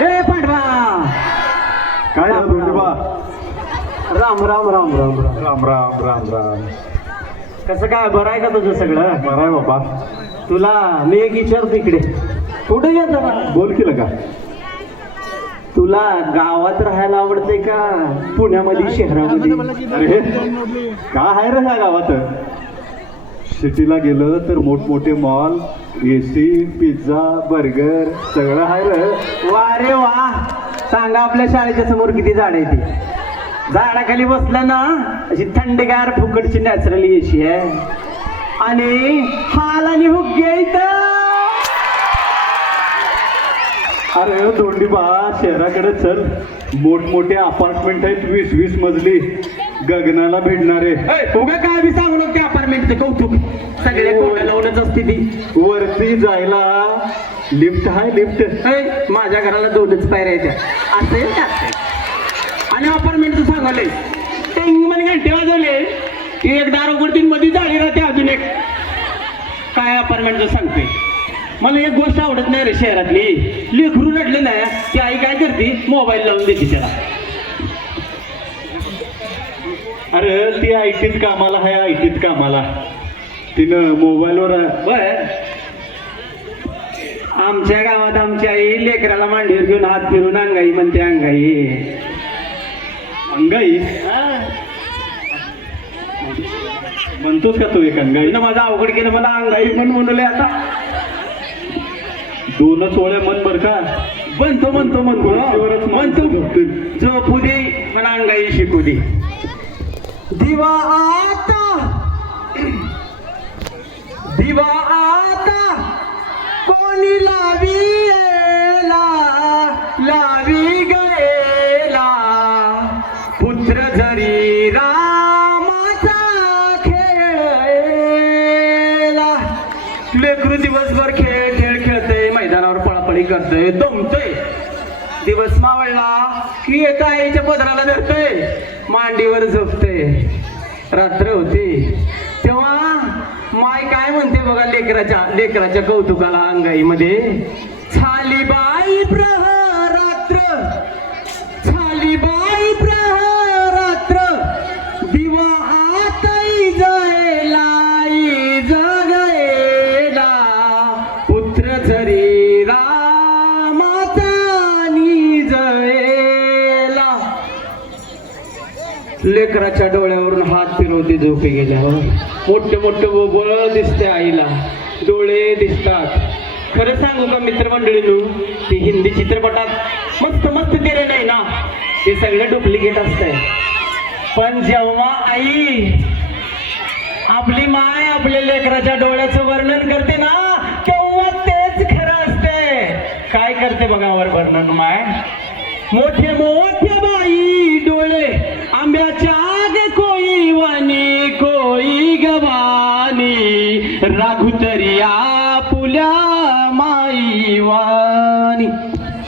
ए पांडवा काय झालं धोंडीबा? राम राम राम राम राम राम राम राम राम. कसं काय बरं आहे का तुझं सगळं? बरं आहे बाबा. तुला मी एक विचारतो इकडे कुठे गेला बोल केलं का? तुला गावात राहायला आवडते का पुण्यामध्ये शहरामध्ये? अरे काय आहे रे ह्या गावात? सिटीला गेलं तर मोठमोठे मॉल, एसी, पिझ्झा, बर्गर सगळं आहे रे. वा रे वा. सांगा आपल्या शाळेच्या समोर किती झाड आहे ती? झाडाखाली बसलं ना अशी थंडगार फुकटची नॅचरल एसी आहे आणि हाल आणि हुग्गे इथं. अरे धोंडीबा शहराकडे चल, मोठमोठे अपार्टमेंट आहेत 20-20 मजली, गगनाला भिडणारे. उगा काय बी सांगू नको ते अपार्टमेंटचं कौतुक. सगळे कोणा लावूनच असते ती. वरती जायला लिफ्ट आहे लिफ्ट. माझ्या घराला 2च पायऱ्या आहेत असेल का? आणि अपार्टमेंटचं सांगाले टिंग म्हणे घंटे वाजवले की एक दार उघडतीन मध्ये जाळी राहते अजून एक. काय अपार्टमेंटचं सांगते. मला एक गोष्ट आवडत नाही रे शहरातली. लेकरू रडले नाही ती आई काय करते मोबाईल लावून देते त्याला. अरे ती आयटीत कामाला आहे, आयटीत कामाला. तिनं मोबाईलवर बर. आमच्या गावात आमची आई लेकराला मांडीवर घेऊन हात फिरून अंगाई म्हणते अंगाई. अंगाई म्हणतोस का तू? एक अंगाई ना माझं अवघड केलं मला अंगाई म्हणून म्हणले आता. 2च ओळ्या मन बर का. म्हणतो म्हणतो झोपू दे मला अंगाई शिकू दे. दिवा आता कोणी लावी गयेला पुत्र जरी रामाचा खेळला. लेकरू दिवसभर खेळ खेळतय, मैदानावर पळापळी करतय, दमतय. दिवस मावळला की एका आईच्या पदराला धरतय, मांडीवर झोपतय. रात्र होते तेव्हा माय काय म्हणते बघा लेकराच्या कौतुकाला अंगाईमध्ये. छालीबाई प्रहरात्र दिवा आताई जयला पुत्र झरी रामाचा निजयला. लेकराच्या डोळ्यावरून हात फिरवते झोपे गेल्यावर. मोठे बोबळ दिसते आईला, डोळे दिसतात. खरं सांगू का मित्रमंडळींनो, ती हिंदी चित्रपटात मस्त तेरे नाही ना ते सगळे डुप्लिकेट असतंय. पण जेव्हा आई आपली माय आपल्या लेकराच्या डोळ्याचं वर्णन करते ना तेव्हा तेच खरं असते. काय करते बघा वर्णन माय. मोठे बाई डोळे आंब्याच्या कोई वाणी कोई गवानी राघुतरिया